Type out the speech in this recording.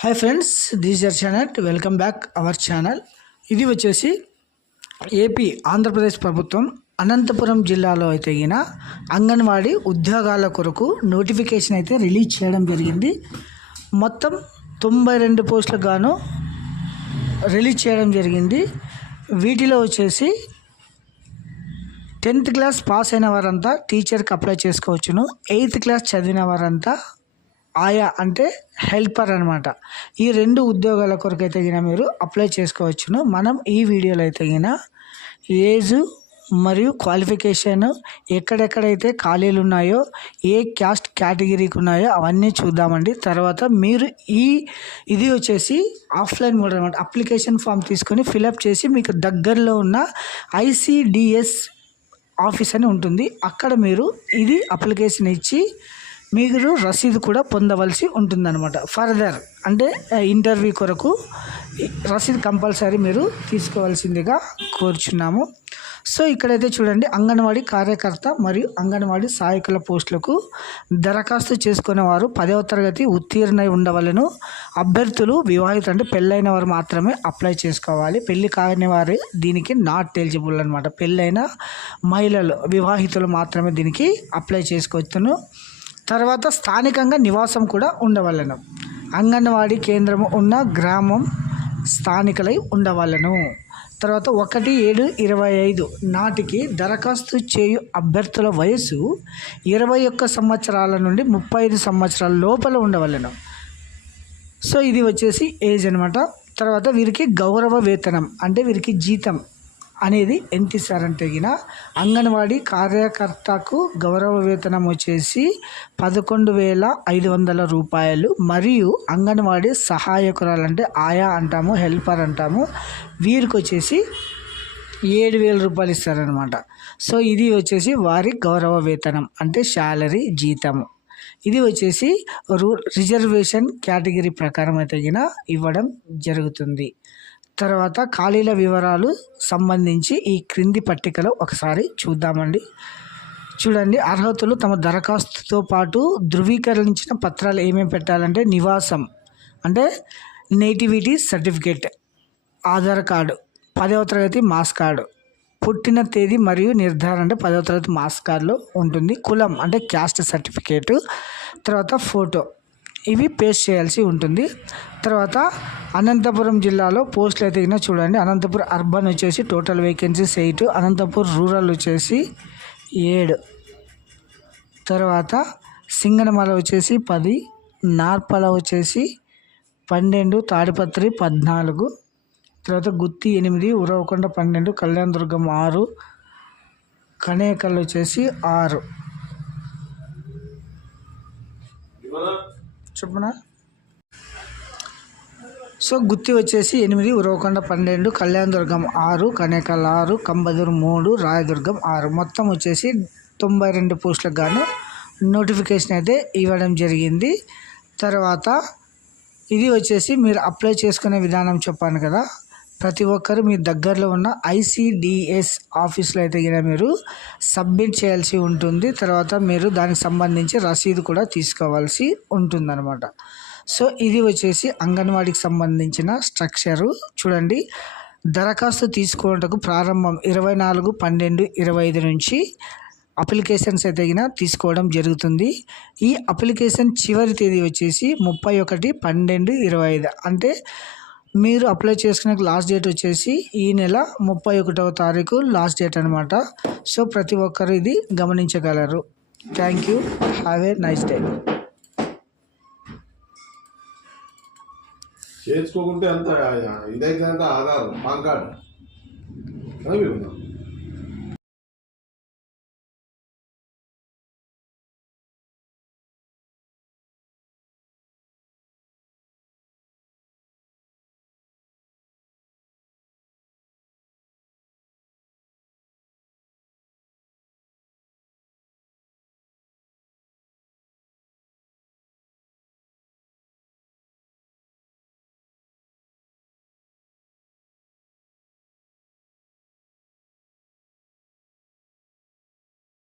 Hi friends, this your channel. Welcome back our channel. ఇది వచ్చేసి AP Andhra Pradesh ప్రభుత్వం అనంతపురం జిల్లాలో అయితే గిన అంగన్వాడీ ఉద్యోగాల కొరకు నోటిఫికేషన్ అయితే రిలీజ్ చేయడం జరిగింది. మొత్తం 92 పోస్టులకు గాను రిలీజ్ చేయడం జరిగింది. వీటిలో వచ్చేసి 10th క్లాస్ పాస్ అయిన వారంతా టీచర్కి అప్లై చేసుకోవచ్చును. 8th క్లాస్ చదివిన వారంతా ఆయా అంటే హెల్పర్ అనమాట. ఈ 2 ఉద్యోగాల కొరకు అయితే గిన మీరు అప్లై చేసుకోవచ్చును. మనం ఈ వీడియోలో అయితే గిన ఏజ్ మరియు క్వాలిఫికేషన్, ఎక్కడెక్కడైతే ఖాళీలు ఉన్నాయో, ఏ క్యాస్ట్ కేటగిరీకి ఉన్నాయో అవన్నీ చూద్దామండి. తర్వాత మీరు ఇది వచ్చేసి ఆఫ్లైన్ మోడ్ అనమాట. అప్లికేషన్ ఫామ్ తీసుకొని ఫిలప్ చేసి మీకు దగ్గరలో ఉన్న ICDS ఆఫీస్ అని ఉంటుంది, అక్కడ మీరు ఇది అప్లికేషన్ ఇచ్చి మీరు రసీదు కూడా పొందవలసి ఉంటుందన్నమాట. ఫర్దర్ అంటే ఇంటర్వ్యూ కొరకు రసీదు కంపల్సరీ మీరు తీసుకోవాల్సిందిగా కోరుచున్నాము. సో ఇక్కడైతే చూడండి, అంగన్వాడీ కార్యకర్త మరియు అంగన్వాడీ సహాయకుల పోస్టులకు దరఖాస్తు చేసుకునే వారు 10వ తరగతి ఉత్తీర్ణై ఉండవలను. అభ్యర్థులు వివాహిత అంటే పెళ్ళైన వారు మాత్రమే అప్లై చేసుకోవాలి. పెళ్ళి కాని వారు దీనికి నాట్ ఎలిజిబుల్ అనమాట. పెళ్ళైన మహిళలు వివాహితులు మాత్రమే దీనికి అప్లై చేసుకోవచ్చును. తర్వాత స్థానికంగా నివాసం కూడా ఉండవలను. అంగన్వాడీ కేంద్రము ఉన్న గ్రామం స్థానికులై ఉండవలను. తర్వాత 1/7/25 నాటికి దరఖాస్తు చేయు అభ్యర్థుల వయసు 21 సంవత్సరాల నుండి 35 సంవత్సరాల లోపల ఉండవలను. సో ఇది వచ్చేసి ఏజ్ అనమాట. తర్వాత వీరికి గౌరవ వేతనం అంటే వీరికి జీతం అనేది ఎంత ఇస్తారంటే గిన అంగన్వాడీ కార్యకర్తకు గౌరవ వేతనం వచ్చేసి 11,500 రూపాయలు. మరియు అంగన్వాడీ సహాయకురాలు అంటే ఆయా అంటాము, హెల్పర్ అంటాము, వీరికి వచ్చేసి 7,000 రూపాయలు ఇస్తారనమాట. సో ఇది వచ్చేసి వారి గౌరవ వేతనం అంటే శాలరీ, జీతము. ఇది వచ్చేసి రిజర్వేషన్ కేటగిరీ ప్రకారం అయితే గిన ఇవ్వడం జరుగుతుంది. తర్వాత ఖాళీల వివరాలు సంబంధించి ఈ క్రింది పట్టికలో ఒకసారి చూద్దామండి. చూడండి, అర్హతలు తమ దరఖాస్తుతో పాటు ధృవీకరించిన పత్రాలు ఏమేమి పెట్టాలంటే నివాసం అంటే నేటివిటీ సర్టిఫికేట్, ఆధార్ కార్డు, 10వ తరగతి మార్క్స్ కార్డు, పుట్టిన తేదీ మరియు నిర్ధారణ అంటే 10వ తరగతి మార్క్స్ కార్డులో ఉంటుంది. కులం అంటే క్యాస్ట్ సర్టిఫికేట్, తర్వాత ఫోటో, ఇవి పేస్ట్ చేయాల్సి ఉంటుంది. తర్వాత అనంతపురం జిల్లాలో పోస్టులు అయితే చూడండి, అనంతపురం అర్బన్ వచ్చేసి టోటల్ వేకెన్సీస్ 8, అనంతపురం రూరల్ వచ్చేసి 7, తర్వాత సింగనమల వచ్చేసి 10, నార్పల వచ్చేసి 12, తాడిపత్రి 14, తర్వాత గుత్తి 8, ఉరవకొండ 12, కళ్యాణదుర్గం 6, కనేకల్ వచ్చేసి 6. చెప్పనా? సో గుత్తి వచ్చేసి 8, ఉరవకొండ 12, కళ్యాణదుర్గం 6, కనేకల్ 6, కంబదూరు 3, రాయదుర్గం 6, మొత్తం వచ్చేసి 92 పోస్టులకు గాను నోటిఫికేషన్ అయితే ఇవ్వడం జరిగింది. తర్వాత ఇది వచ్చేసి మీరు అప్లై చేసుకునే విధానం చెప్పాను కదా, ప్రతి ఒక్కరు మీ దగ్గరలో ఉన్న ICDS ఆఫీస్లో అయితే గిన మీరు సబ్మిట్ చేయాల్సి ఉంటుంది. తర్వాత మీరు దానికి సంబంధించి రసీదు కూడా తీసుకోవాల్సి ఉంటుందన్నమాట. సో ఇది వచ్చేసి అంగన్వాడీకి సంబంధించిన స్ట్రక్చరు. చూడండి, దరఖాస్తు తీసుకోవడానికి ప్రారంభం 24/12/25 నుంచి అప్లికేషన్స్ అయితే గిన తీసుకోవడం జరుగుతుంది. ఈ అప్లికేషన్ చివరి తేదీ వచ్చేసి 31/12/25 అంటే మీరు అప్లై చేసుకునే లాస్ట్ డేట్ వచ్చేసి ఈ నెల 31వ తారీఖు లాస్ట్ డేట్ అనమాట. సో ప్రతి ఒక్కరు ఇది గమనించగలరు. Thank you. Have a nice day. చేర్చుకోకుంటే అంత ఇదైతే ఆధార్ పాన్ కార్డు